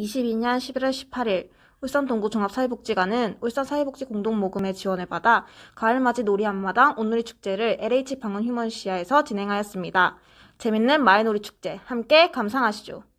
2022년 11월 18일 울산 동구 종합사회복지관은 울산 사회복지 공동모금의 지원을 받아 가을맞이 놀이 한마당 온누리 축제를 LH 방언 휴먼시아에서 진행하였습니다. 재밌는 마을놀이 축제 함께 감상하시죠.